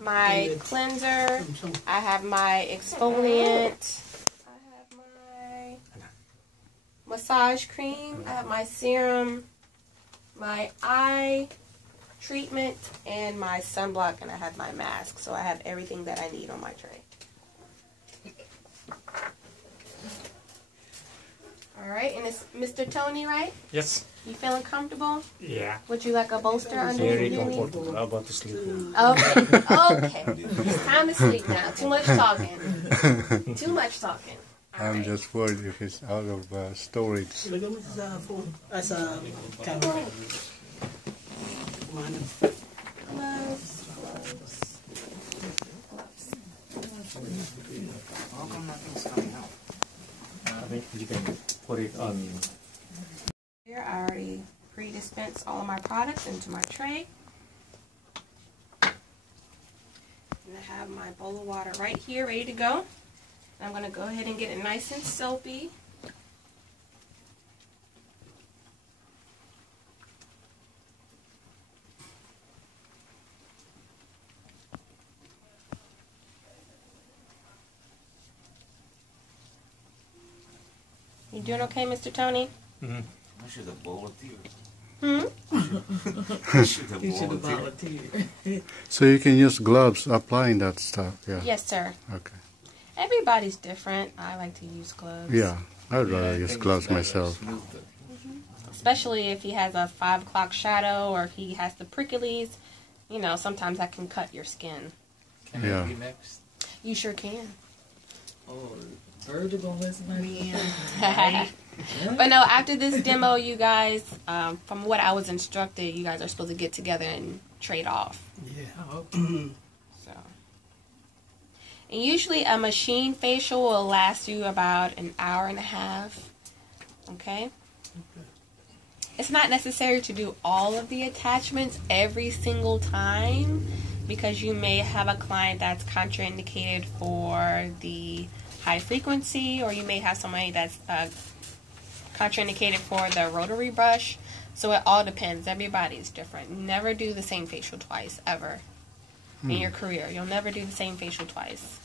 my cleanser. I have my exfoliant. I have my massage cream. I have my serum, my eye treatment, and my sunblock, and I have my mask. So I have everything that I need on my tray. Alright, and it's Mr. Tony, right? Yes. You feeling comfortable? Yeah. Would you like a bolster under Very your knee? comfortable. How about to sleep now? Okay. Okay. It's time to sleep now. Too much talking. Too much talking. I'm just worried if it's out of storage. Gloves. How come nothing's coming out? I think you can put it on. Here, I already pre-dispensed all of my products into my tray. And I have my bowl of water right here, ready to go. And I'm going to go ahead and get it nice and soapy. You doing okay, Mr. Tony? Mm-hmm. I should have volunteered. Hmm? I should have volunteered. So you can use gloves applying that stuff, yeah? Yes, sir. Okay. Everybody's different. I like to use gloves. Yeah, I'd rather use gloves myself. Especially if he has a 5 o'clock shadow or if he has the pricklies. You know, sometimes that can cut your skin. Can Yeah. I be next? You sure can. Oh, Virgil gonna listen to me. But no, after this demo, you guys, from what I was instructed, you guys are supposed to get together and trade off. Yeah. So, and usually a machine facial will last you about an hour and a half. Okay? It's not necessary to do all of the attachments every single time because you may have a client that's contraindicated for the high frequency, or you may have somebody that's contraindicated for the rotary brush. So it all depends. Everybody's different. Never do the same facial twice, ever. In your career. You'll never do the same facial twice.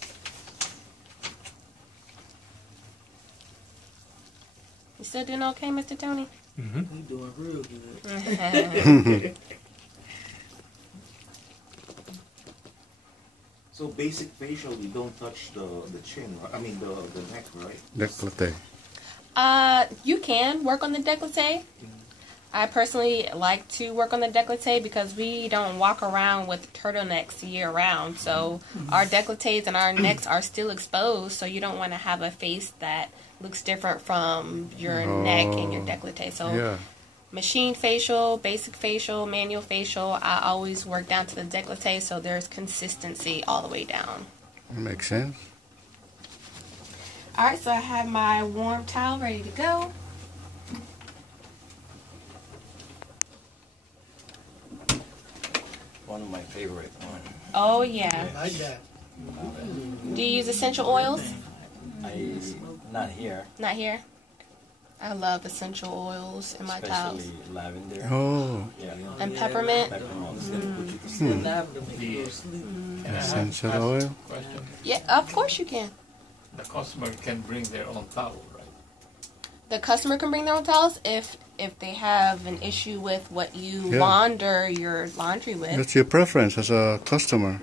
You still doing okay, Mr. Tony? Mm-hmm. We doing real good. So basic facial, you don't touch the chin, right? I mean the neck, right? Décolleté. You can work on the décolleté. I personally like to work on the décolleté because we don't walk around with turtlenecks year round. So our décolletés and our necks are still exposed. So you don't want to have a face that looks different from your neck and your décolleté. So Yeah. machine facial, basic facial, manual facial, I always work down to the décolleté so there's consistency all the way down. Makes sense. Alright, so I have my warm towel ready to go. One of my favorite ones. Oh yeah. Like that. Do you use essential oils? Not here. Not here. I love essential oils in my towels. Especially lavender. Oh, Yeah. And peppermint. Peppermint's gonna put you to The sleep. lavender make you go to sleep. Can I essential ask oil? a question? Yeah, of course you can. The customer can bring their own towel, right? The customer can bring their own towels if they have an issue with what you Yeah. launder your laundry with. That's your preference as a customer.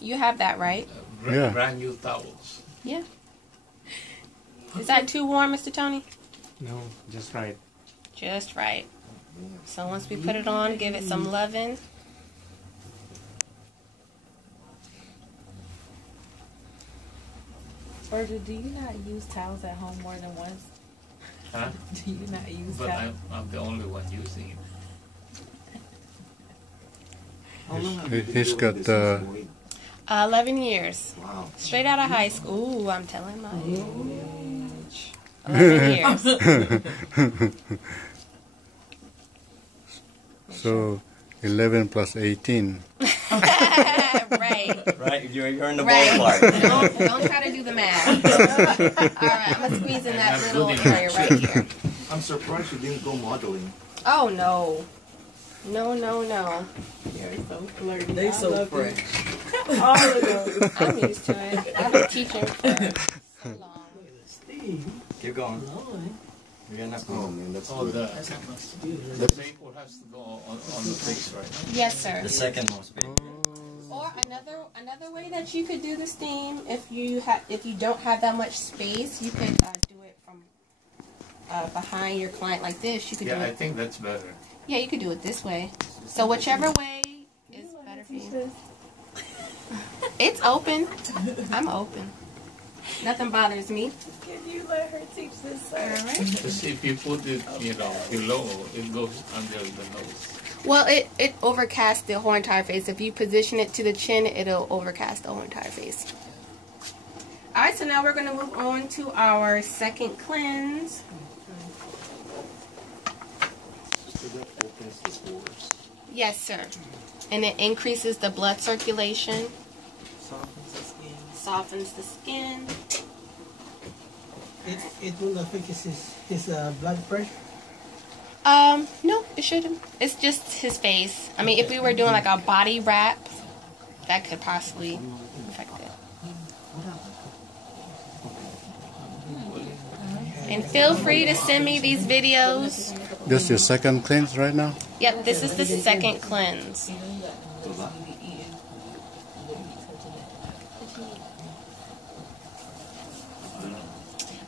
You have that, right? Yeah. Brand new towels. Yeah. Is that too warm, Mr. Tony? No, just right. Just right. So once we put it on, give it some loving. Virgil, do you not use towels at home more than once? Huh? Do you not use But towels? I'm the only one using it. How long have you been He's doing got, this since you 11 years. Wow. Straight out of high school. Ooh, I'm telling my age. 11 years. So 11 plus 18. Right. Right, you're in the Right. ballpark. Don't try to do the math. All right, I'm going to squeeze in that little area right here. I'm surprised you didn't go modeling. Oh, no. No, no, no. You're so flirty. They I so love fresh. it. All of those. I'm used to it. I've been teaching for so long. Keep going. Lord. You're gonna Oh man, that's Oh, good. the maple has to go on the face, right? Yes, sir. the second most big. Or another way that you could do the steam, if you don't have that much space, you could do it from behind your client like this. You could do Yeah, I it. think that's better. Yeah, you could do it this way. So whichever way is better for you. It's open. I'm open. Nothing bothers me. Can you let her teach this, All sir? right. Just if you put it, below, it goes under the nose. Well, it overcasts the whole entire face. If you position it to the chin, it'll overcast the whole entire face. All right, so now we're going to move on to our second cleanse. So that opens the pores. Yes, sir. And it increases the blood circulation, Softens the skin. softens the skin. It will affect his blood pressure. No, it shouldn't. It's just his face. I mean, if we were doing like a body wrap, that could possibly affect it. And feel free to send me these videos. This your second cleanse right now? Yep, this is the second cleanse.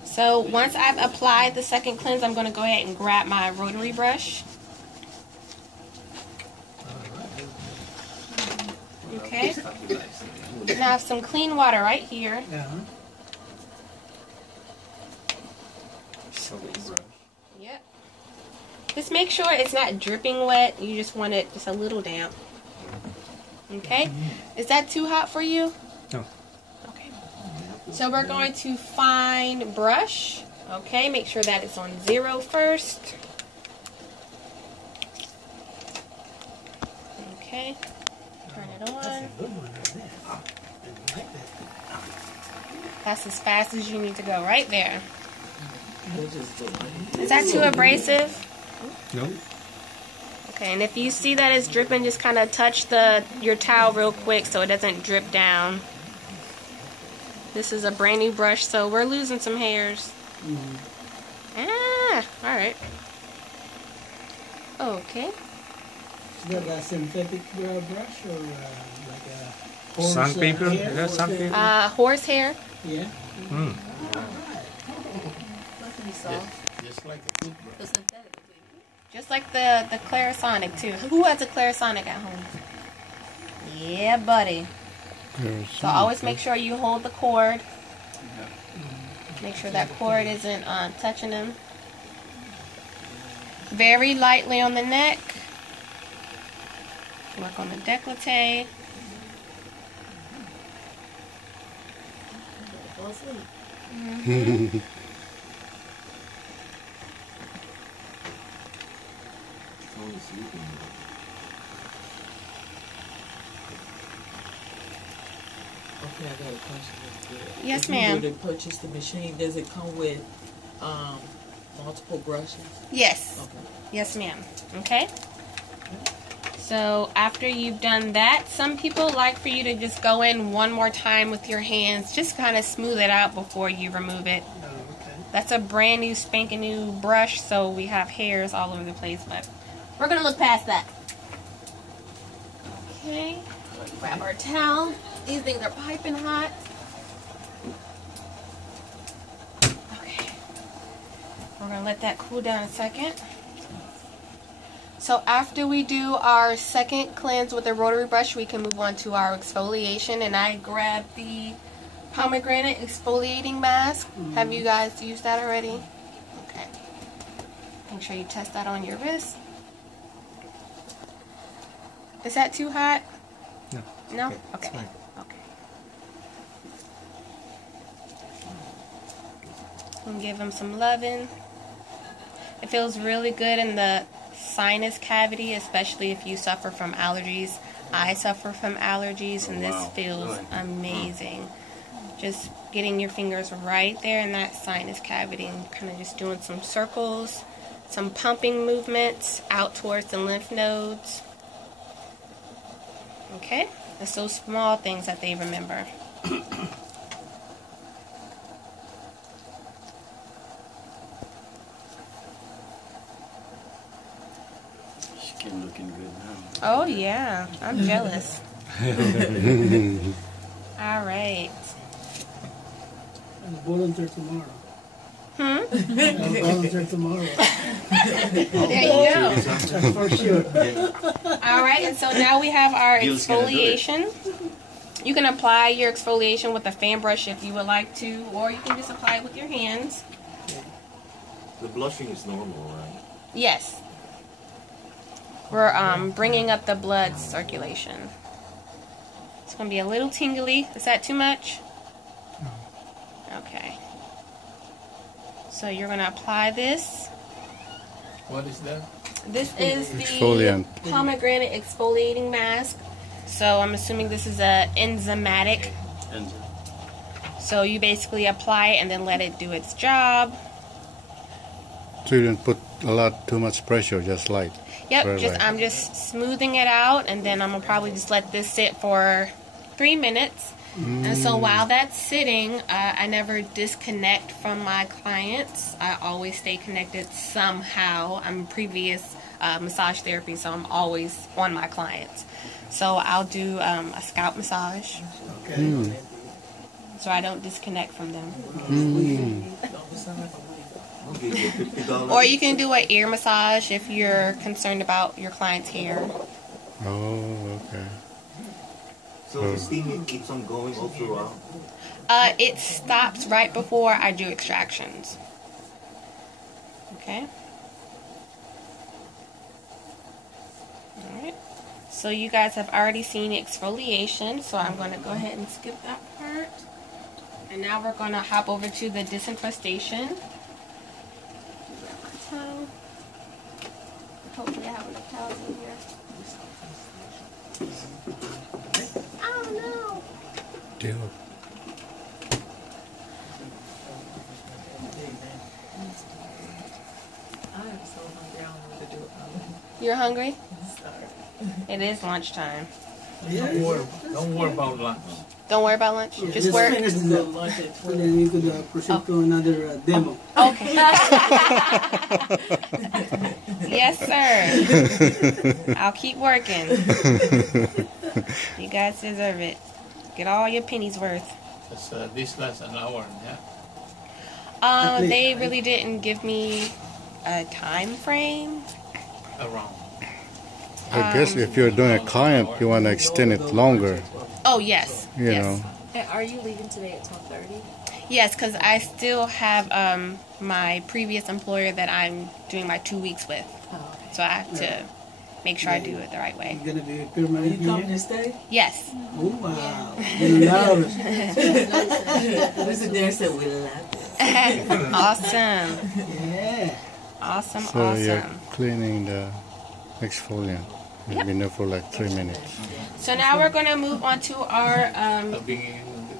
So once I've applied the second cleanse, I'm going to go ahead and grab my rotary brush. Okay. And I have some clean water right here. Yep. Just make sure it's not dripping wet. You just want it just a little damp. Okay. Is that too hot for you? No. Okay. So we're going to fine brush. Okay. Make sure that it's on 0 first. Okay. Turn it on. That's as fast as you need to go right there. Is that too abrasive? No. Okay, and if you see that it's dripping, just kind of touch your towel real quick so it doesn't drip down. This is a brand new brush, so we're losing some hairs. Ah, alright. Okay. Is that a synthetic brush or like a horse Sandpaper? hair? Is that sandpaper? Horsehair. Yeah. Just like a toothbrush. Just like the Clarisonic, too. Who has a Clarisonic at home? Yeah, buddy. So always make sure you hold the cord. Make sure that cord isn't touching them. Very lightly on the neck. Work on the décolleté. Okay, I got a question. Yes, If ma'am. you were to purchase the machine, does it come with multiple brushes? Yes. Okay. Yes, ma'am. Okay? So after you've done that, some people like for you to just go in one more time with your hands, just kind of smooth it out before you remove it. That's a brand new spanking new brush, so we have hairs all over the place, but we're going to look past that. Okay, let's grab our towel. These things are piping hot. Okay, we're going to let that cool down a second. So after we do our second cleanse with the rotary brush, we can move on to our exfoliation. And I grabbed the pomegranate exfoliating mask. Have you guys used that already? Okay. Make sure you test that on your wrist. Is that too hot? No. No? Okay, Okay. it's fine. Okay. And give them some loving. It feels really good in the sinus cavity, especially if you suffer from allergies. I suffer from allergies, and this feels amazing. Just getting your fingers right there in that sinus cavity and kind of just doing some circles, some pumping movements out towards the lymph nodes. Okay, It's those small things that they remember. Skin looking good now. Oh yeah, I'm jealous. All right. I'll volunteer tomorrow. Hmm? I'll volunteer tomorrow. There you go. That's for sure. All right, and so now we have our Gil's gonna do it. exfoliation. You can apply your exfoliation with a fan brush if you would like to, or you can just apply it with your hands. The blushing is normal, right? Yes. We're bringing up the blood circulation. It's going to be a little tingly. Is that too much? Okay. So you're going to apply this. What is that? This is the Exfoliant. pomegranate exfoliating mask. So I'm assuming this is a enzymatic. So you basically apply it and then let it do its job. So you didn't put a lot, too much pressure, just light. Yep, Right. I'm just smoothing it out, and then I'm gonna probably just let this sit for 3 minutes. And so while that's sitting, I never disconnect from my clients. I always stay connected somehow. I'm previous massage therapy, so I'm always on my clients. So I'll do a scalp massage, Okay. so I don't disconnect from them. I'll give you $50. Or you can do an ear massage if you're concerned about your client's hair. Oh, okay. So the steam keeps on going all throughout. It stops right before I do extractions. Okay. Alright. So you guys have already seen exfoliation, so I'm going to go ahead and skip that part. And now we're going to hop over to the disincrustation. Grab my towel. Hopefully I have enough towels in here. Oh no! Deal. I am so hungry. I don't know what to do about You're hungry? it. Sorry. It is lunchtime. Don't worry about lunch. Don't worry about lunch. Yeah, Just let's work. finish So the, lunch at and 12. then you could proceed to another demo. Okay. Yes, sir. I'll keep working. You guys deserve it. Get all your pennies worth. It's, this lasts an hour and a half. They really didn't give me a time frame. Around. I guess if you're doing a client, you want to extend it longer, Oh, yes. you yes. know. And are you leaving today at 12:30? Yes, because I still have my previous employer that I'm doing my 2 weeks with. Oh, okay. So I have to make sure I do it the right way. You're gonna be Are permanent you coming here? to stay? Yes. Oh wow! You love it. Mr. Darren said we love it. Awesome. Yeah. Awesome, So you're awesome. cleaning the exfoliant. You've Yep. been there for like 3 minutes. So now we're going to move on to our Being in the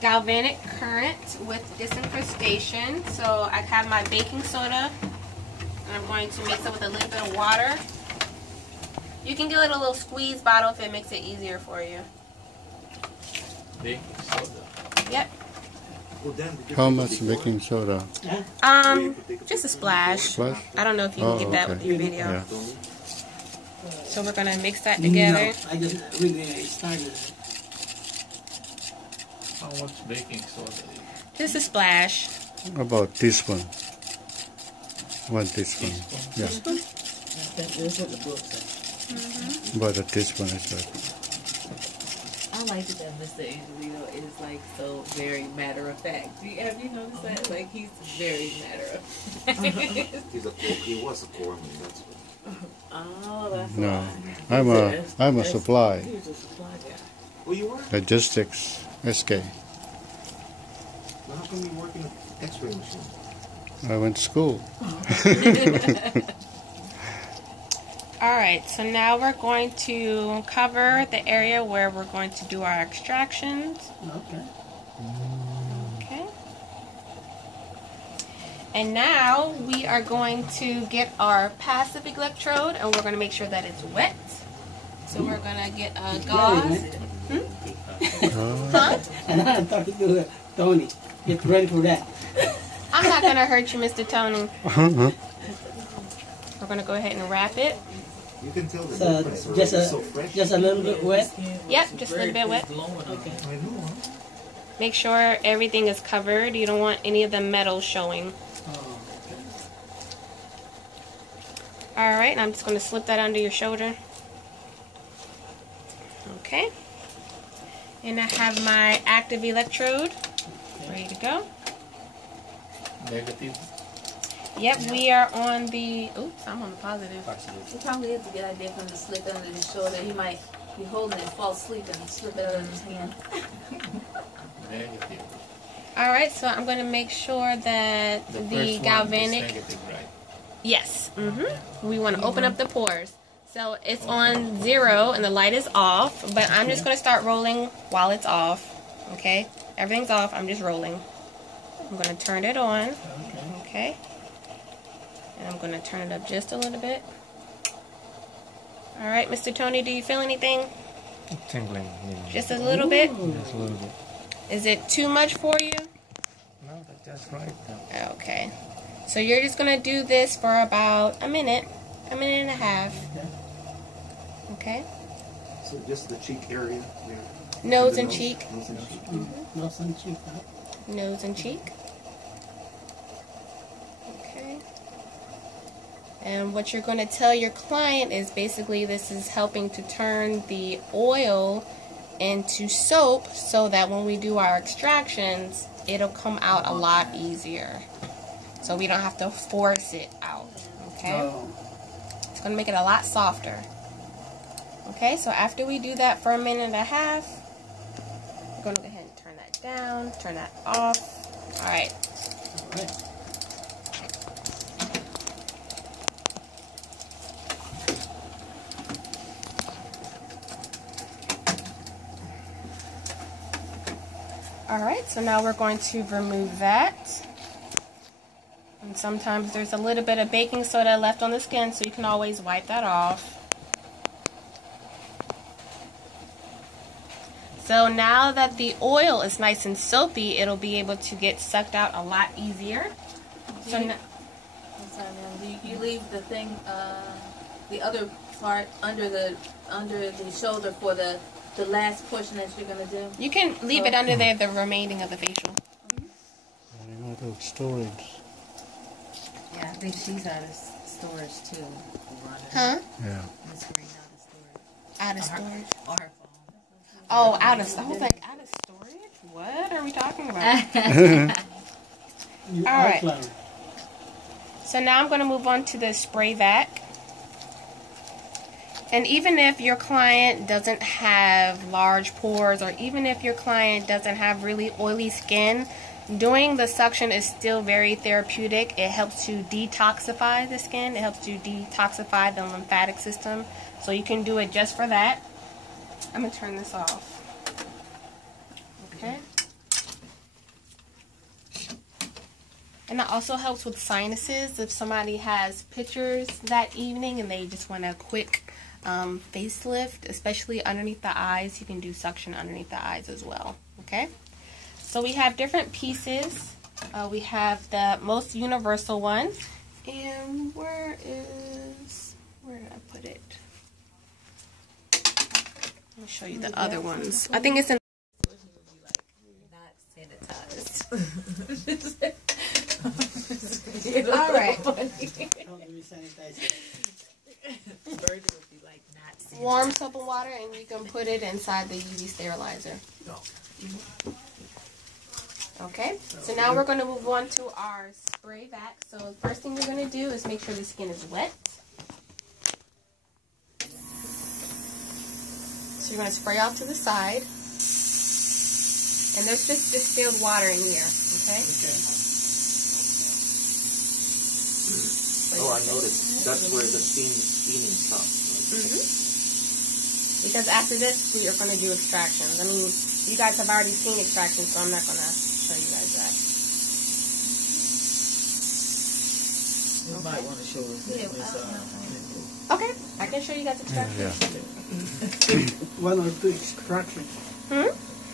galvanic current with disincrustation. So I have my baking soda, and I'm going to mix it with a little bit of water. You can get a little squeeze bottle if it makes it easier for you. baking soda. Yep. Well, then, did you How take a much before? baking soda? Just a splash. Splash? I don't know if you can Oh, get that okay. with your video. Yeah. So we're gonna mix that No, together. I just really started. How much baking soda? Just a splash. About teaspoon. 1 teaspoon. Yeah. That's what the book says. About a teaspoon is right. I like it that Mr. Angelito is like so very matter of fact. Have you noticed that? Like he's very matter of fact. He was a corpsman, that's what. Oh, that's No, why. I'm a supply. He was a supply guy. Oh, you were? Logistics, SK. Well, how come you work in an X-ray machine? I went to school. Alright, so now we're going to cover the area where we're going to do our extractions. Okay. Okay. And now we are going to get our passive electrode, and we're going to make sure that it's wet. So we're gonna get a gauze. Huh? And I'm talking to Tony. Get ready for that. I'm not gonna hurt you, Mr. Tony. We're gonna go ahead and wrap it. You can tell the So difference. just It's so fresh. just a little bit wet. Yep, just a little bit wet. I know, huh? Make sure everything is covered. You don't want any of the metal showing. Oh, Alright, and I'm just going to slip that under your shoulder. Okay. And I have my active electrode ready to go. Negative. Yep, we are on the... Oops, I'm on the positive. It probably is a good idea for him to slip it under his shoulder. He might be holding it, fall asleep, and slip it out of his hand. Negative. Alright, so I'm going to make sure that The the first one is galvanic... negative, right? Yes. We want to open up the pores. So it's on 0 and the light is off, but I'm just going to start rolling while it's off. Okay? Everything's off. I'm just rolling. I'm going to turn it on. Okay? And I'm going to turn it up just a little bit. Alright, Mr. Tony, do you feel anything? Tingling. Just a little bit? Just a little bit. Is it too much for you? No, that's just right. Okay. So you're just going to do this for about a minute and a half. Okay? So just the cheek area there. Nose The and cheek. Nose and cheek. no sun cheek, huh? Nose and cheek. Okay. And what you're going to tell your client is basically this is helping to turn the oil into soap so that when we do our extractions, it'll come out a lot easier. So we don't have to force it out. Okay? Oh. It's going to make it a lot softer. Okay, so after we do that for a minute and a half, we're going to go ahead and turn that down, turn that off. Alright. Alright, so now we're going to remove that. And sometimes there's a little bit of baking soda left on the skin, so you can always wipe that off. So now that the oil is nice and soapy, it'll be able to get sucked out a lot easier. So now, I'm sorry, ma'am. Do you leave the thing, the other part under the shoulder for the last portion that you're gonna do? you can leave it under there, the remaining of the facial. You want to do storage. Yeah, I think she's out of storage too. Huh? Yeah. Miss Green Out of storage. or her phone. Oh, out of storage. I was like, out of storage? What are we talking about? You All right. outline. So now I'm going to move on to the spray vac. And even if your client doesn't have large pores, or even if your client doesn't have really oily skin, doing the suction is still very therapeutic. It helps to detoxify the skin. It helps to detoxify the lymphatic system. So you can do it just for that. I'm going to turn this off. Okay. And it also helps with sinuses. If somebody has pictures that evening and they just want a quick facelift, especially underneath the eyes, you can do suction underneath the eyes as well. Okay. So we have different pieces. We have the most universal one. And where did I put it? Let me show you the other ones. I think it's in... Not sanitized. Alright. Don't give me sanitizer. Virgil would be like not sanitized. Warm soap and water, and you can put it inside the UV sterilizer. Okay, so now we're going to move on to our spray vac. So the first thing we're going to do is make sure the skin is wet. So you're going to spray off to the side. And there's just distilled water in here, okay? Oh, I noticed. That's where the steaming stops. Because after this, we are going to do extractions. I mean, you guys have already seen extractions, so I'm not going to show you guys that. You might want to show us that. Okay, I can show you guys extraction. Yeah. One or two extraction.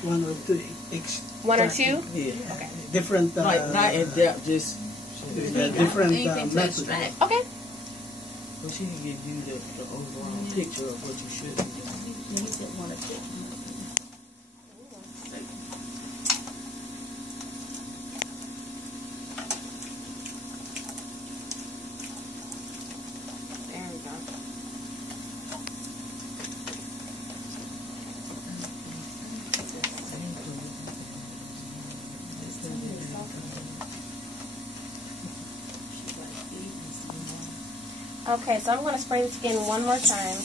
One or two extraction. One or two? Yeah. Okay. Different. Not in depth, just different Anything to methods. extract. Okay. well, she can give you the overall picture of what you should be doing. He said one or two. There we go. Okay, so I'm going to spray the skin one more time.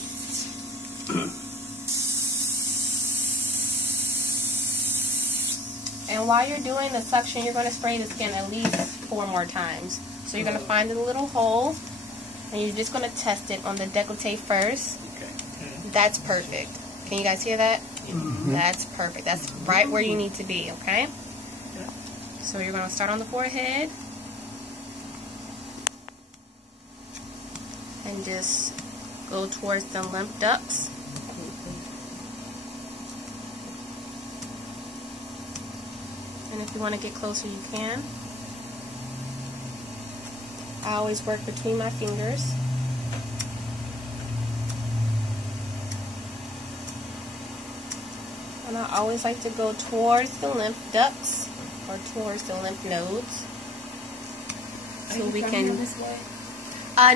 And while you're doing the suction, you're going to spray the skin at least 4 more times. So you're going to find the little hole, and you're just going to test it on the décolleté first. That's perfect. Can you guys hear that? That's perfect. That's right where you need to be, okay? So you're going to start on the forehead. And just go towards the lymph ducts. And if you want to get closer, you can. I always work between my fingers. And I always like to go towards the lymph ducts or towards the lymph nodes. So we can.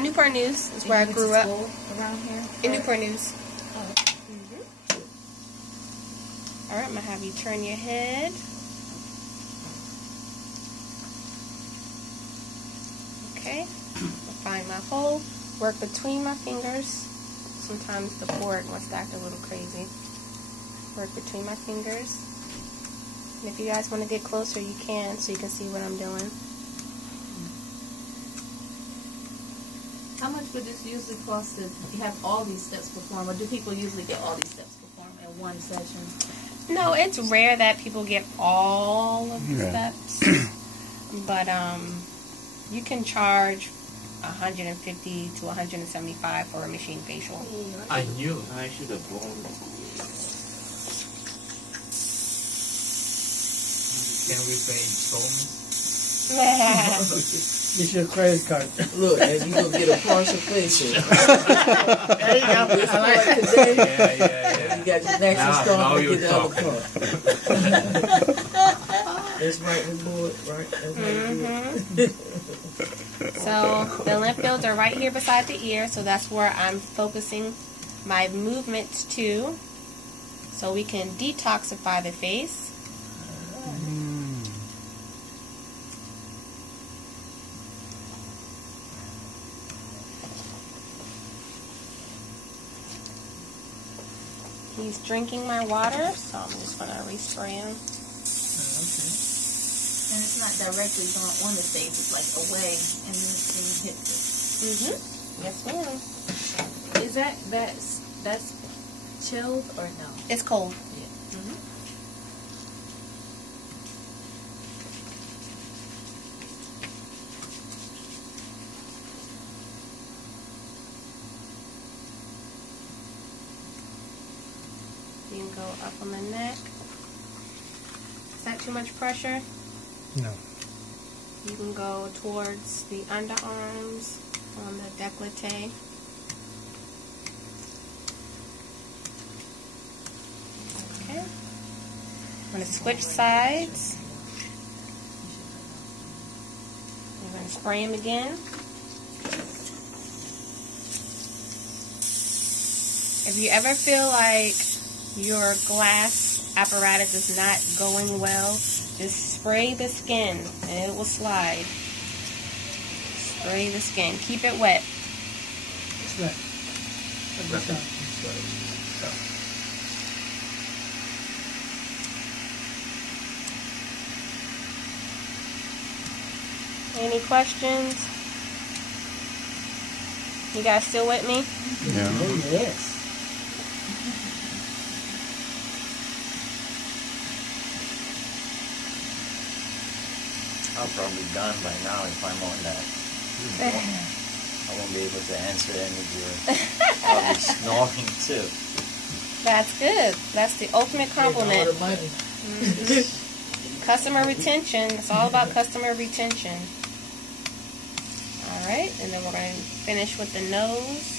Newport News is where I grew up. Around here? In Newport News. Oh. Alright, I'm going to have you turn your head. Okay. I'll find my hole. Work between my fingers. Sometimes the board wants to act a little crazy. Work between my fingers. And if you guys want to get closer, you can, so you can see what I'm doing. How much would this usually cost to have all these steps performed, or do people usually get all these steps performed in one session? No, it's rare that people get all of the steps. But you can charge $150 to $175 for a machine facial. I knew. I should have blown. Can we pay installments? It's your credit card. Look, and you gonna get a partial facial. There you go. This part today, Yeah. you got your next Now installment to you're get the other talking. part. That's right, the board, right? That's right. So the lymph nodes are right here beside the ear, so that's where I'm focusing my movements to, so we can detoxify the face. He's drinking my water, so I'm just going to respray him. And it's not directly going on the face, it's like away, and then it hits it. Yes, ma'am. Is that's chilled or no? It's cold. You can go up on the neck. Is that too much pressure? No. You can go towards the underarms on the décolleté. Okay. I'm going to switch sides. I'm going to spray him again. If you ever feel like your glass apparatus is not going well, just spray the skin and it will slide. Spray the skin. Keep it wet. What's that? What's that? Any questions? You guys still with me? Yeah. Oh, yes. I'm probably done by now if I'm on that. I won't be able to answer any of your probably snoring too. That's good. That's the ultimate compliment. All the money. Customer retention. It's all about customer retention. Alright, and then we're going to finish with the nose.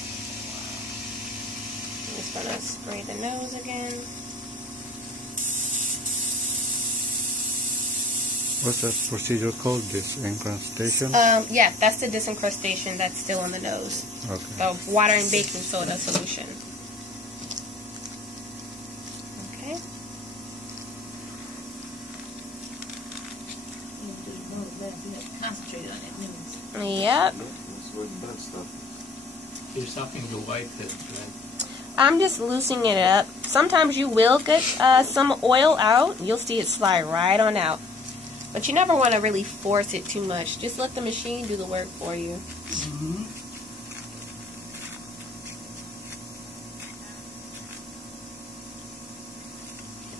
I'm just going to spray the nose again. What's that procedure called? Disincrustation? Yeah, that's the disincrustation that's still on the nose. Okay. The water and baking soda solution. Okay. Concentrate on it. Yep. That's what that stuff. You're stopping the whitehead, right? I'm just loosening it up. Sometimes you will get some oil out. You'll see it slide right on out. But you never want to really force it too much. Just let the machine do the work for you.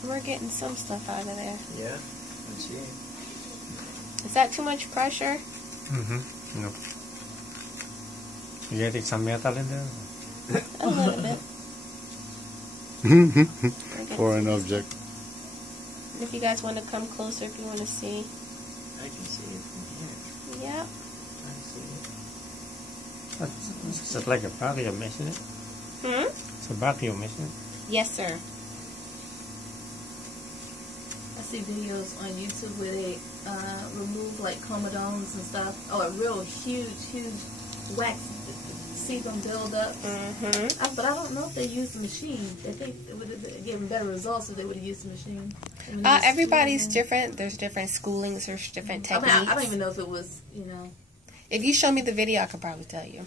We're getting some stuff out of there. Yeah, let's see. Is that too much pressure? No. You getting some metal in there? A little bit. Foreign object. If you guys want to come closer, if you want to see. I can see it from here. Yep. I see it. Is it like a vacuum machine? It's a vacuum machine. Yes, sir. I see videos on YouTube where they remove like comedones and stuff. Oh, a real huge wax. See them build up. But I don't know if they use the machine. They think it would have given better results if they would have used the machine. Everybody's different. There's different schoolings. There's different techniques. I don't even know if it was, If you show me the video, I could probably tell you.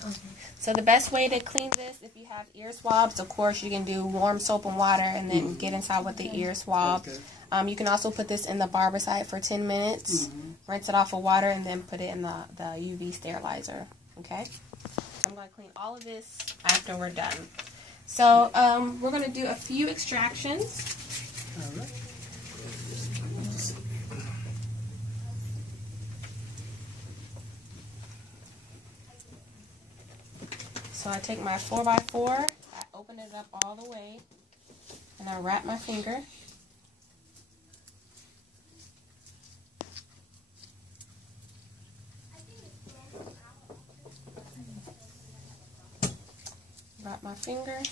So the best way to clean this, if you have ear swabs, of course, you can do warm soap and water and then get inside with the ear swab. You can also put this in the barbicide for 10 minutes, rinse it off with water, and then put it in the UV sterilizer. Okay? I'm going to clean all of this after we're done. So we're going to do a few extractions. All right. So I take my 4x4, I open it up all the way, and I wrap my finger. Wrap my finger,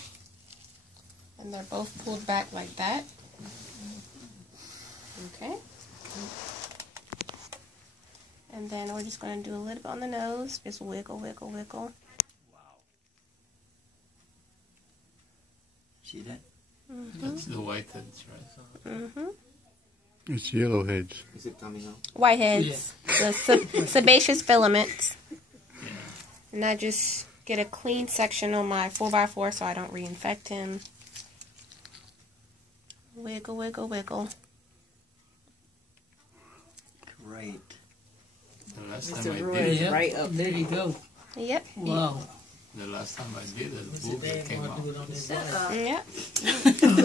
and they're both pulled back like that. Okay. And then we're just going to do a little bit on the nose, just wiggle, wiggle, wiggle. See that? That's the whiteheads, right? It's yellow heads. Is it coming out? Whiteheads, the sebaceous filaments. And I just get a clean section on my 4x4 so I don't reinfect him. Wiggle, wiggle, wiggle. Great. The last Mr. time I Roy did is it, right up there. You go. Yep. Wow. the last time I did it, Mr. boob Dan came want to out. do it on his side. Yep.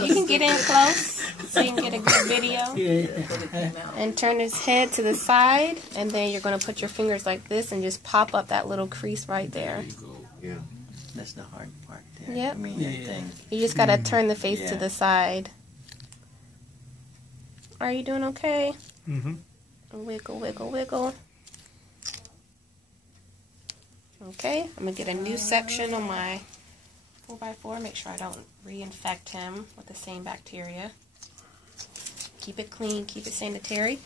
You can get in close so you can get a good video. Yeah. And turn his head to the side, and then you're going to put your fingers like this and just pop up that little crease right there. There you go. Yeah. That's the hard part there. Yep. I mean, Yeah. I think. You just got to turn the face to Yeah. the side. Are you doing okay? Mm-hmm. Wiggle, wiggle, wiggle. Okay, I'm going to get a new section on my 4x4. Make sure I don't reinfect him with the same bacteria. Keep it clean, keep it sanitary.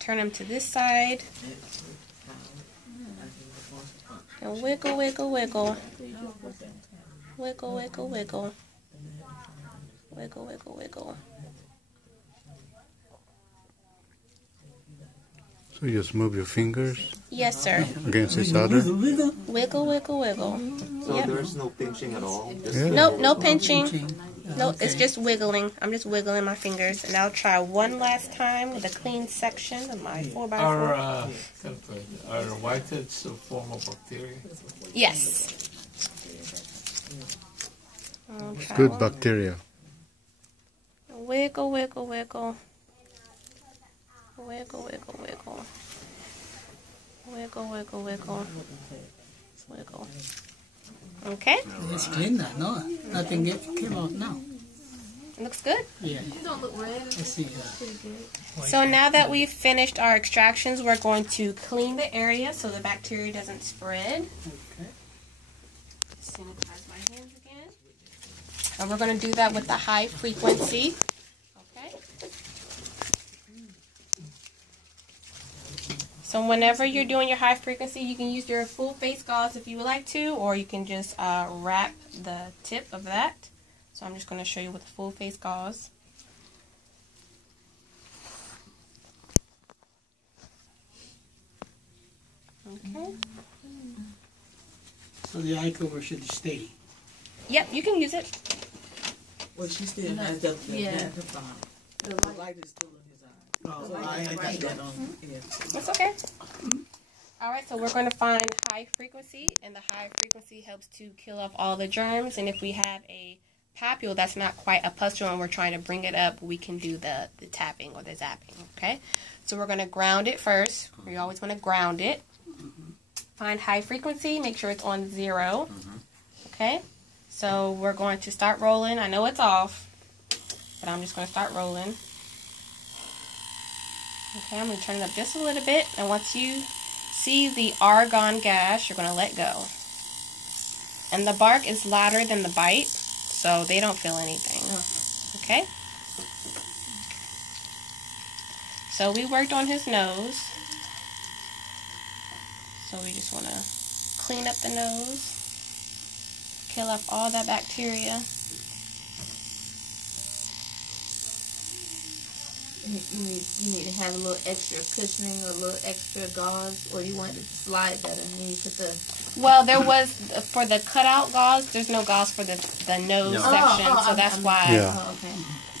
Turn him to this side. And wiggle, wiggle, wiggle. Wiggle, wiggle, wiggle. Wiggle, wiggle, wiggle. So you just move your fingers Yes, sir. against each other. Wiggle, wiggle, wiggle. So Yep. there's no pinching at all? Just Yeah. Nope, no pinching. Nope, it's just wiggling. I'm just wiggling my fingers. And I'll try one last time with a clean section of my 4x4. Are whiteheads a form of bacteria? Yes. I'll try Good one. bacteria. Wiggle, wiggle, wiggle. Wiggle, wiggle, wiggle. Wiggle, wiggle, wiggle. Wiggle. Okay. It's clean now, no? Nothing came out now. It looks good. Yeah. You don't look red. I see. Pretty good. So now that we've finished our extractions, we're going to clean the area so the bacteria doesn't spread. Okay. Sanitize my hands again. And we're going to do that with the high frequency. Okay. So whenever you're doing your high frequency, you can use your full face gauze if you would like to, or you can just wrap the tip of that. So I'm just going to show you with the full face gauze. Okay. So the eye cover should stay. Yep, you can use it. Well, she still has the light is still in his eye. Oh, So I got got that on. Yeah. That's okay. Alright, so we're going to find high frequency, and the high frequency helps to kill off all the germs. And if we have a papule that's not quite a pustule and we're trying to bring it up, we can do the tapping or the zapping, okay? So we're going to ground it first. You always want to ground it. Find high frequency, make sure it's on 0. Okay? So we're going to start rolling. I know it's off, but I'm just going to start rolling. Okay, I'm going to turn it up just a little bit, and once you see the argon gas, you're going to let go. And the bark is lighter than the bite, so they don't feel anything. Okay? So we worked on his nose. So we just want to clean up the nose, kill off all that bacteria. You need to have a little extra cushioning or a little extra gauze, or you want it to slide better. And then you put the. Well, there was for the cutout gauze. There's no gauze for the nose section, so that's why. Yeah. Oh, okay.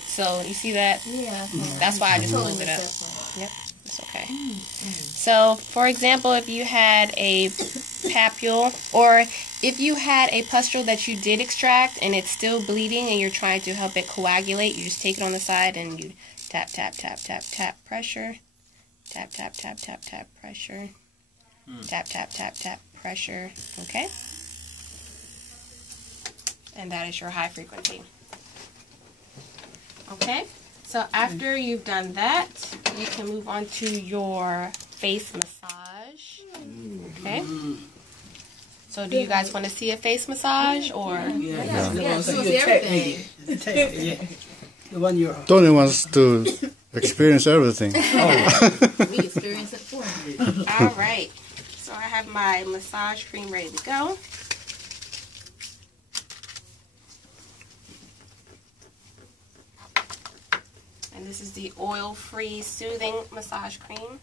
So you see that? Yeah. That's why I just Totally moved it up. missed that Yep, it's okay. So, for example, if you had a papule, or if you had a pustule that you did extract and it's still bleeding and you're trying to help it coagulate, you just take it on the side and you tap, tap, tap, tap, tap, pressure. Tap, tap, tap, tap, tap, pressure. Tap, tap, tap, tap, pressure. Okay? And that is your high frequency. Okay? So after you've done that, you can move on to your face massage. Okay? So do you guys want to see a face massage or? Yeah, so it's everything. Yeah. The one you're. Tony wants to experience everything. We experience it for him. All right. So I have my massage cream ready to go. And this is the oil-free soothing massage cream.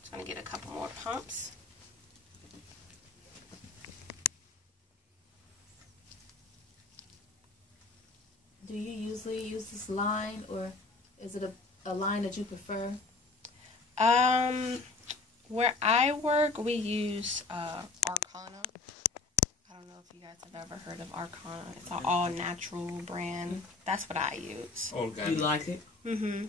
Just going to get a couple more pumps. Do you usually use this line, or is it a line that you prefer? Where I work, we use Arcana. I don't know if you guys have ever heard of Arcana. It's an all-natural brand. That's what I use. Organic. You like it? Mm-hmm.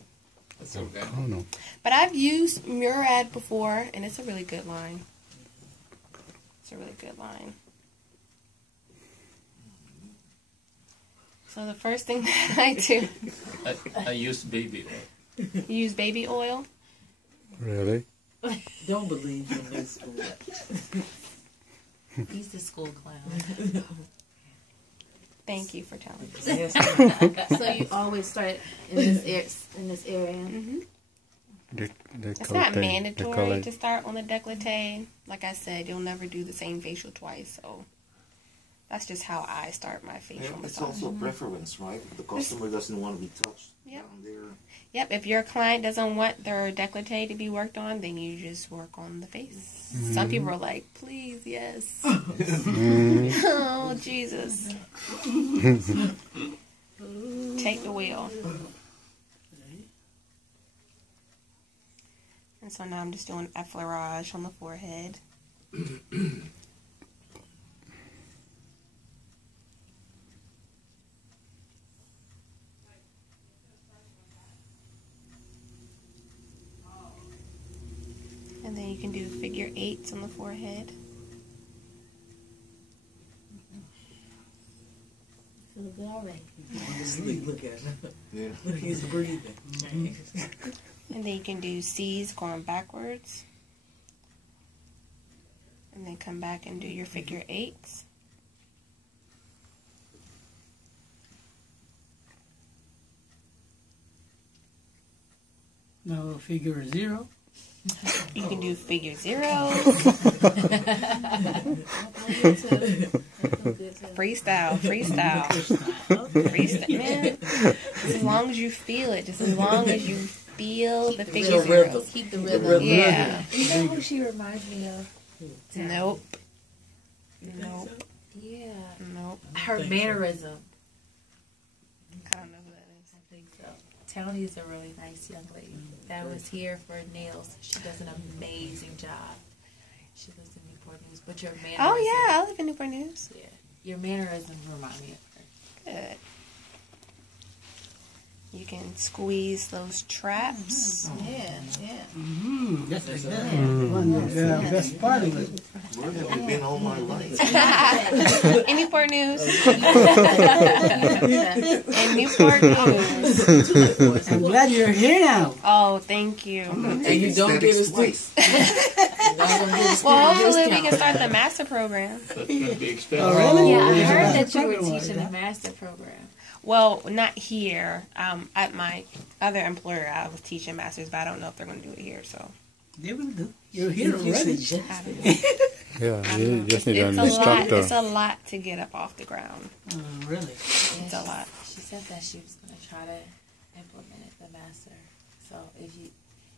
It's organic. Oh no. But I've used Murad before, and it's a really good line. It's a really good line. So the first thing that I do... I use baby oil. You use baby oil? Really? Don't believe in this school. He's the school clown. Thank you for telling me. Yes. So you always start in this area. Mm-hmm. They It's call not it- they call mandatory it- to start on the décolleté. Like I said, you'll never do the same facial twice, so that's just how I start my facial Yeah, it's massage. also preference, right? The customer doesn't want to be touched Yep. down there. Yep, if your client doesn't want their décolleté to be worked on, then you just work on the face. Some people are like, please, yes. Oh, Jesus. Take the wheel. And so now I'm just doing effleurage on the forehead. And And then you can do figure 8s on the forehead. Feel good already. Sleep, look at him. Yeah. Look, he's breathing. And then you can do C's going backwards. And then come back and do your figure 8s. No figure 0. You can do figure 0. Freestyle. Freestyle. Man, as long as you feel it, just as long as you feel the figure 0. Keep the rhythm. Yeah. You know who she reminds me of? Nope. Yeah. Nope. Her mannerism. I don't know who that is. I think so. Tony's a really nice young lady that was here for nails. She does an amazing job. She lives in Newport News. But your mannerism. Oh, yeah. I live in Newport News. Yeah. Your mannerism remind me of her. Good. You can squeeze those traps. Yeah. That's one of the best part of it. Where have you been all my life? In Newport News. In Newport News. I'm glad you're here now. Oh, thank you. And you don't get us twice. Well, hopefully we can start the master program. That's going to be expensive. Oh, really? Yeah, I There's a heard master that you were program. teaching a master program. Well, not here. At my other employer, I was teaching masters, but I don't know if they're going to do it here. So They will do. You're here already. Yeah, you just need an it's instructor. It's a lot to get up off the ground. Really? It's a lot. She said that she was going to try to implement the master. So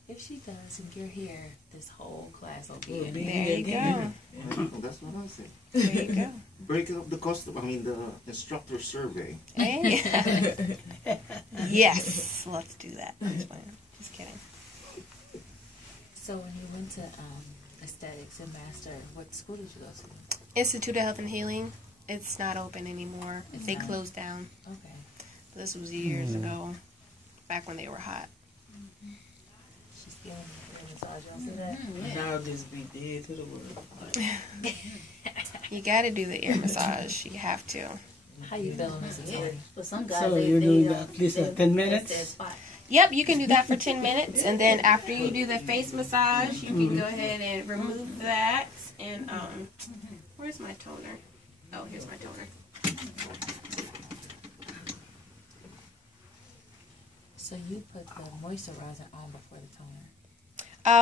if she does and you're here, this whole class will be in. There you go. That's what I say. There you go. Break up the the instructor survey. Hey. Yes, let's do that. Just kidding. So when you went to aesthetics and master, what school did you go to? Institute of Health and Healing. It's not open anymore. They closed down. Okay. This was years ago, back when they were hot. She's getting a massage after that. Now I'll just be dead to the world. You got to do the ear massage. You have to. How you feeling, Mrs. Tori? But some guys, So they you're doing don't- at least they- 10 that's minutes? their spot. Yep, you can do that for 10 minutes. And then after you do the face massage, you can go ahead and remove that. And, where's my toner? Oh, here's my toner. So you put the moisturizer on before the toner.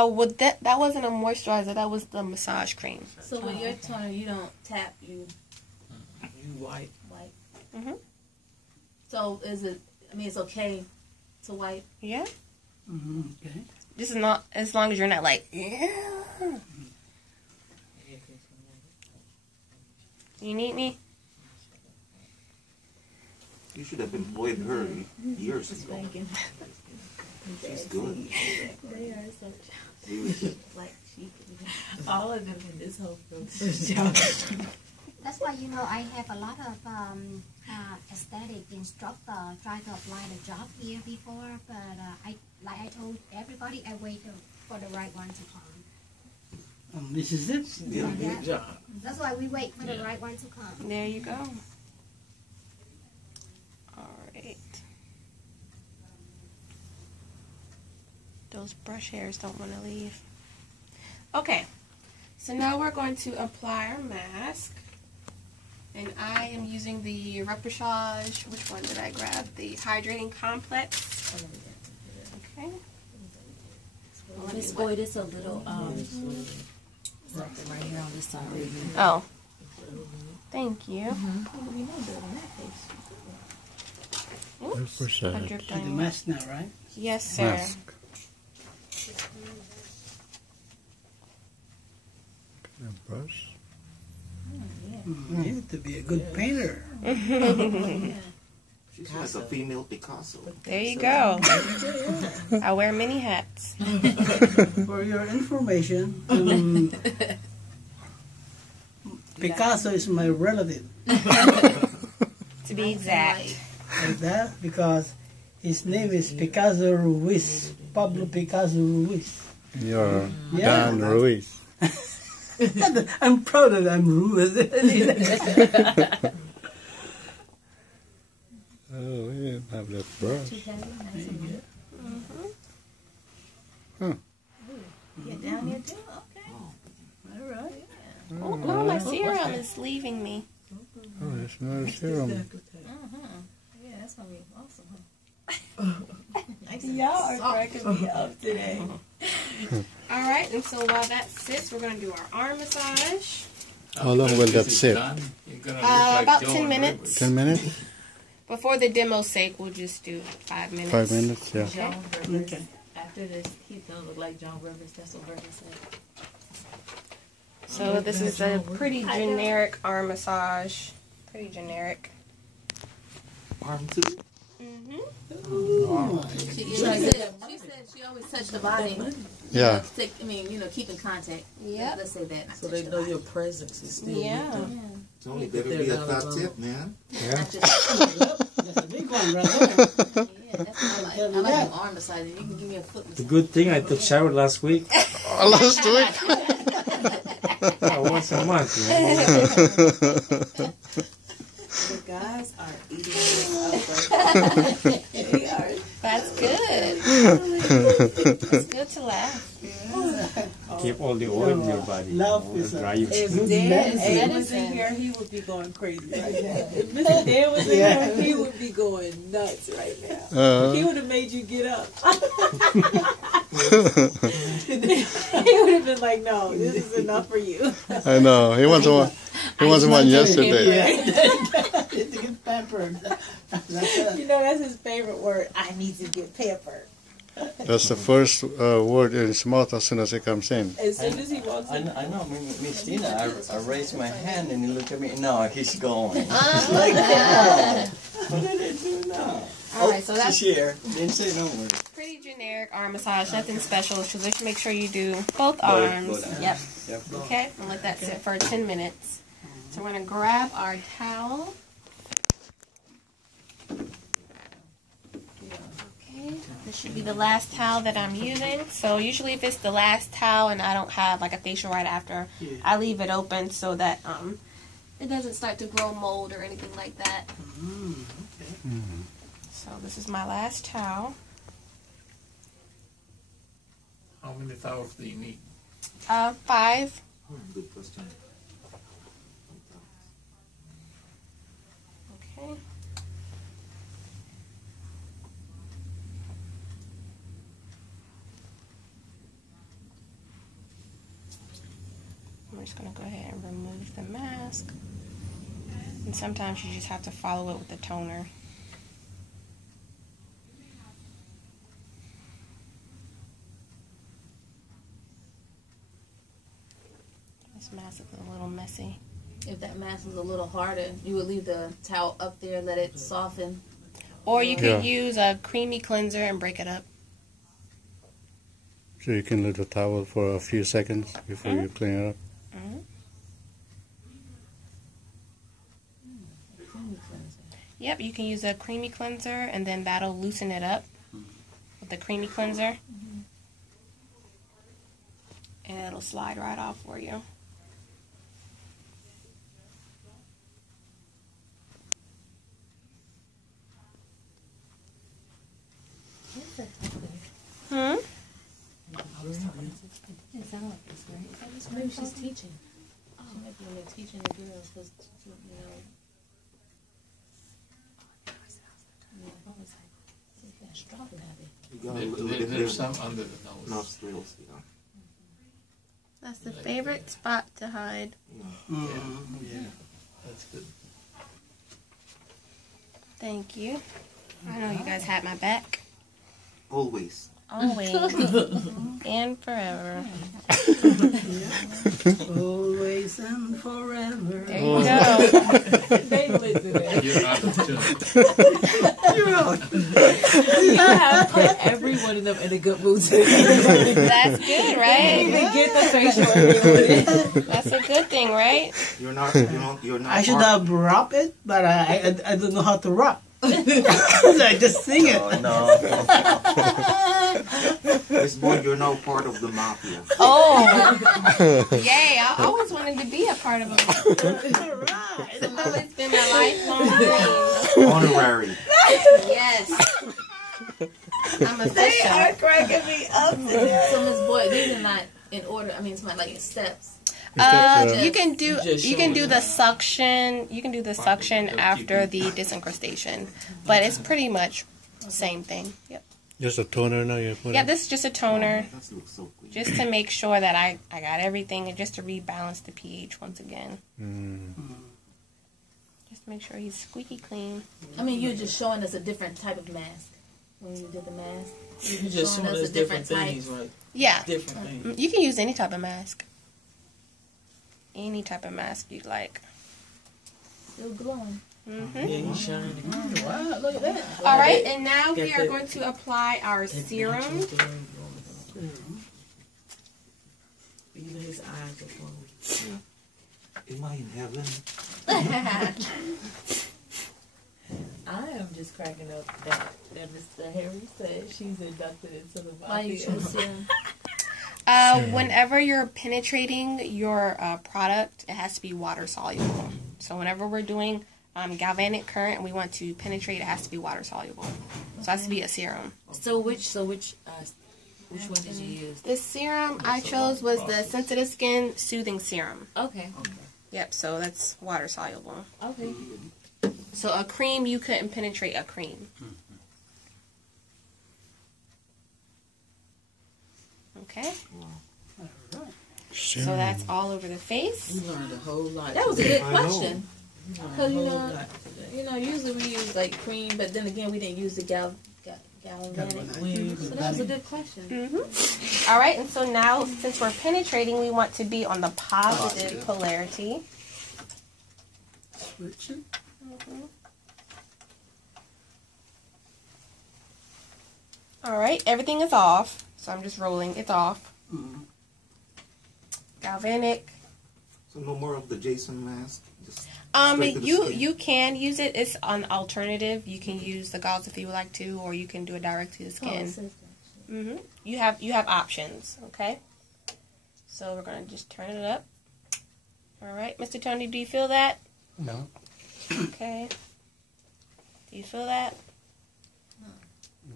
Well, that wasn't a moisturizer. That was the massage cream. So with your toner, you don't tap, you You white. wipe. Mm-hmm. So is it, it's okay to wipe? Yeah. Okay. This is not, as long as you're not like, yeah. You need me? You should have employed her years ago. She's good. They are so like she. All of them in this whole group. That's why, I have a lot of aesthetic instructor try to apply the job here before, but I told everybody, I waited for the right one to come. This is it? Yeah. Good job. That's why we wait for the right one to come. There you go. All right. Those brush hairs don't want to leave. Okay. So now we're going to apply our mask. And I am using the Repassage. Which one did I grab? The Hydrating Complex. Okay. Miss Boyd, it's a little something right here on this side. Oh. Thank you. Oops. I dripped The on you. mask now, right? Yes, sir. Mask. Okay, brush. You need to be a good painter. She's like a female Picasso. There you go. I wear many hats. For your information, Picasso is my relative. To be exact. Like that, because his name is Picasso Ruiz. Pablo Picasso Ruiz. You're Yeah. Dan Ruiz. I'm proud that I'm Ruiz. Oh, we didn't have that brush. Huh. Get down here too? Okay. All right. Oh, no, my serum is leaving me. Oh, there's another serum. Yeah, that's going to be awesome, huh? Y'all are cracking me up today. All right, and so while that sits, we're going to do our arm massage. How long will that sit? About 10 minutes. 10 minutes? Before the demo's sake, we'll just do 5 minutes. 5 minutes, yeah. Joan Rivers. Okay. After this, he's gonna look like Joan Rivers. That's what Rivers said. So this is a pretty generic arm massage. Pretty generic. Arm too. She said she always touched the body. Yeah. Keep in contact. Yeah. Let's say that. So they know your presence is still Yeah. with them. Tony, better be a fat tip, man. Yeah. That's a big one right there. Yeah, that's what I like an arm massage. You can give me a foot The massage. good thing I took shower last week. Last week? Once a month. The guys are eating it up. They are. That's good. It's good to laugh. Keep all the oil in your body. Love All is the a- dry you If skin. Dan was in here, he would be going crazy right now. If Mr. Dan was in here, he would be going nuts right now. He would have made you get up. He would have been like, no, this is enough for you. I know. He wants one. He wants one yesterday. To get pampered. That's it. You know, that's his favorite word. I need to get pampered. That's the first word in his mouth as soon as he comes in. As soon as he walks in. I know, Miss Tina, I raised my hand and he looked at me. No, he's going. Oh, What did I do now? All right, so that's She's here. Didn't say no word. pretty generic arm massage. Nothing special. So just make sure you do both arms. both arms. Yep. Yep. Okay, and let that sit for 10 minutes. So we're going to grab our towel. Okay, this should be the last towel that I'm using. So usually if it's the last towel and I don't have like a facial right after, I leave it open so that it doesn't start to grow mold or anything like that. So this is my last towel. How many towels do you need? 5. Good question. Okay. I'm just going to go ahead and remove the mask. And sometimes you just have to follow it with the toner. This mask is a little messy. If that mask is a little harder, you would leave the towel up there, let it soften. Or you could use a creamy cleanser and break it up. So you can leave the towel for a few seconds before you clean it up. Yep, you can use a creamy cleanser and then that'll loosen it up with the creamy cleanser. And it'll slide right off for you. Hmm? Maybe she's teaching. She might be in there teaching the girls because, There's some under the nose. Nostrils, yeah. That's the favorite spot to hide. Yeah, that's good. Thank you. I know you guys had my back. Always. Always. And forever. Always and forever. There you go. They listen. You're out of tune. You have put everyone in them in a good mood today. That's good, right? Even get the facial. That's a good thing, right? You're not. I should have rap it, but I don't know how to rap. So I just sing it. Oh, no. Miss Boyd, you're now part of the mafia. Oh, yay! I always wanted to be a part of it. It's always been my lifelong dream. Honorary. Yes. I'm They official. are cracking me up. So Miss Boyd, these are not in order. I mean, it's not like in steps. You can do the suction. You can do the suction after the disincrustation, but it's pretty much same thing. Yep. Just a toner now you put Yeah, in? this is just a toner, That looks so good. just to make sure that I got everything, and just to rebalance the pH once again. Just to make sure he's squeaky clean. I mean, you're just showing us a different type of mask when you did the mask. You're just showing us different things, right? Yeah. Different things. You can use any type of mask. Any type of mask you'd like. Still glowing. Yeah, he's shining. Wow, look at that. All right, and now we are going to apply our serum. Even his eyes are glowing. Am I in heaven? I am just cracking up that Mr. Harry said she's inducted into the Why you mafia. choose serum? Whenever you're penetrating your product, it has to be water soluble. So whenever we're doing galvanic current and we want to penetrate, it has to be water soluble. So it has to be a serum. So which one did you use? The serum I chose was the Sensitive Skin Soothing Serum. Okay. Yep, so that's water soluble. Okay. So a cream, you couldn't penetrate a cream. Okay. So that's all over the face. You learned a whole lot. That was a today. good question. You learned Because a whole lot today. usually we use like cream, but then again, we didn't use the galvanic. So that was a good question. All right, and so now since we're penetrating, we want to be on the positive polarity. Switching. All right, everything is off, so I'm just rolling. It's off. Galvanic. So no more of the Jason mask? Just straight to the skin? You can use it. It's an alternative. You can use the gauze if you would like to, or you can do it direct to the skin. You have options. Okay. So we're gonna just turn it up. All right, Mr. Tony, do you feel that? No. Okay. Do you feel that?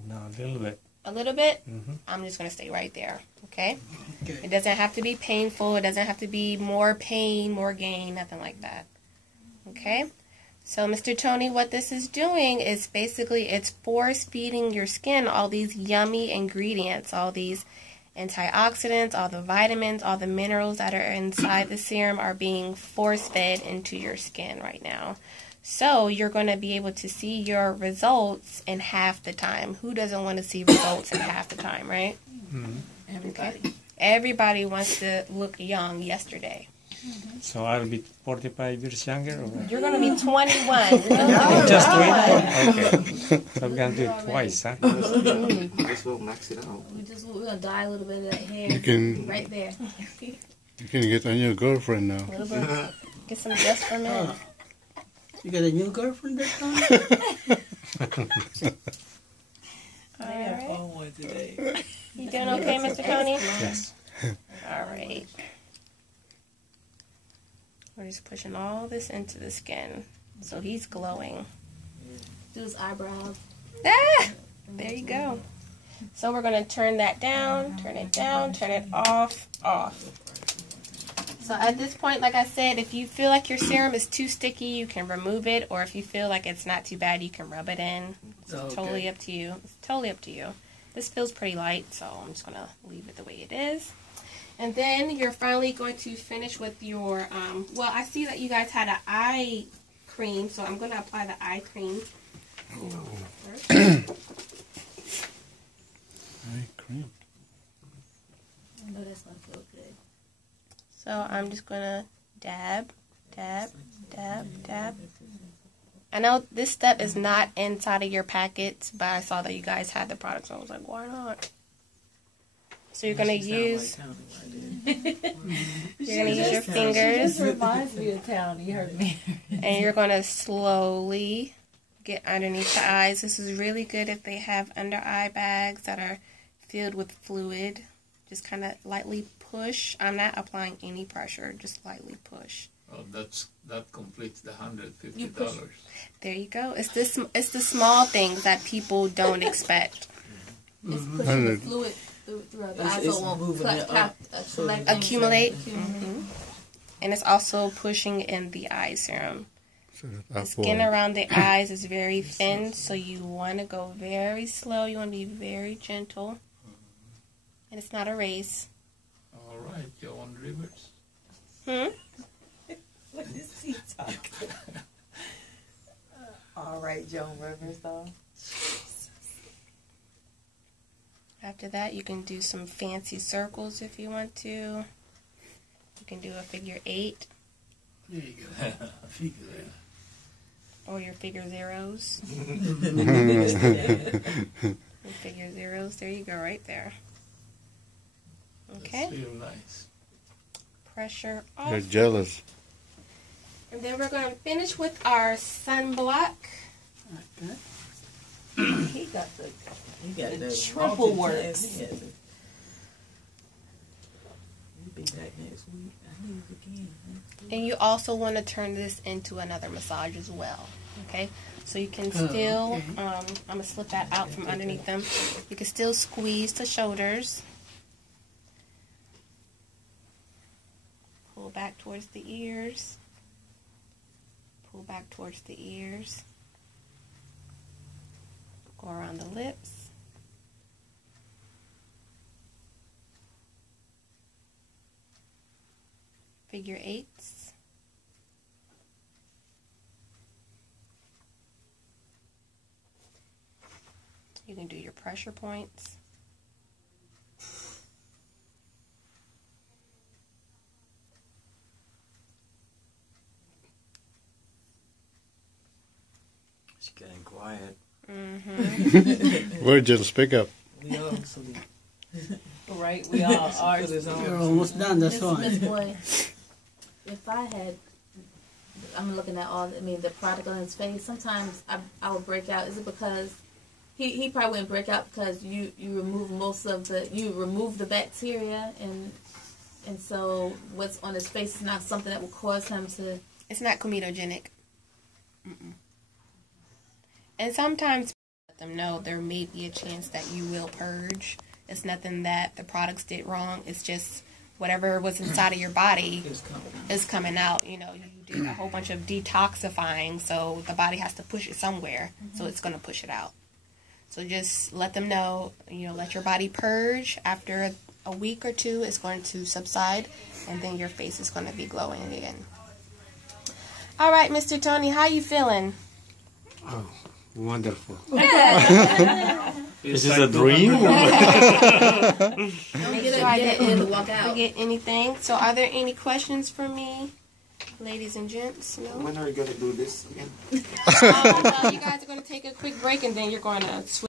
No, a little bit. A little bit? Mm-hmm. I'm just going to stay right there, okay? It doesn't have to be painful. It doesn't have to be more pain, more gain, nothing like that. Okay? So, Mr. Tony, what this is doing is basically it's force-feeding your skin all these yummy ingredients, all these antioxidants, all the vitamins, all the minerals that are inside the serum are being force-fed into your skin right now. So you're going to be able to see your results in half the time. Who doesn't want to see results in half the time, right? Everybody. Okay. Everybody wants to look young yesterday. So I'll be 45 years younger? Or what? You're going to be 21. Just 21? Okay. So I'm going to do it twice, huh? This will max it out. We're going to dye a little bit of that hair You can- right there. You can get a new girlfriend now. A little bit. Get some just for men. You got a new girlfriend this time? I had fun one today. You doing okay, Mr. Tony? Yes. All right. We're just pushing all this into the skin. So he's glowing. Do his eyebrows. Ah! There you go. So we're going to turn that down, turn it down, turn it off, off. So at this point, like I said, if you feel like your serum is too sticky, you can remove it. Or if you feel like it's not too bad, you can rub it in. It's totally up to you. It's totally up to you. This feels pretty light, so I'm just going to leave it the way it is. And then you're finally going to finish with your, well, I see that you guys had an eye cream, so I'm going to apply the eye cream. First. Eye cream. I know that's going to feel good. So I'm just going to dab, dab, dab, dab. I know this step is not inside of your packets, but I saw that you guys had the product, so I was like, why not? So you're going to use, your fingers. This reminds me of Townie, her man. And you're going to slowly get underneath the eyes. This is really good if they have under eye bags that are filled with fluid. Just kind of lightly push. I'm not applying any pressure. Just lightly push. Oh, that completes the $150. There you go. It's the small things that people don't expect. It's pushing the fluid throughout the eye, so it won't accumulate. And it's also pushing in the eye serum. The skin around the eyes is very thin, so you want to go very slow. You want to be very gentle. And it's not a race. All right, Joan Rivers. What is he talking? All right, Joan Rivers, though. After that, you can do some fancy circles if you want to. You can do a figure 8. There you go. A figure there. Or your figure zeros. Figure zeros. There you go, right there. Okay. That's real nice. Pressure off. You're jealous. And then we're going to finish with our sunblock. Okay. He got the triple works. He'll be back next week. I need it again. And you also want to turn this into another massage as well. Okay? So you can still, I'm going to slip that out from underneath them. You can still squeeze the shoulders. Pull back towards the ears. Pull back towards the ears. Go around the lips. Figure 8s. You can do your pressure points. It's getting quiet. We're just speak up. We all sleep. Right, we all are. You're almost done, that's fine. Miss Boy, if I had, I'm looking at the product on his face, sometimes I would break out. Is it because, he probably wouldn't break out because you remove remove the bacteria, and so what's on his face is not something that will cause him to. It's not comedogenic. And sometimes let them know there may be a chance that you will purge. It's nothing that the products did wrong. It's just whatever was inside of your body is coming out. You know, you did a whole bunch of detoxifying, so the body has to push it somewhere. So it's going to push it out. So just let them know, let your body purge. After a week or two, it's going to subside, and then your face is going to be glowing again. All right, Mr. Tony, how you feeling? Oh, wonderful. This is a dream? Forget anything. So are there any questions for me, ladies and gents? No? When are you going to do this again? You guys are going to take a quick break, and then you're going to switch.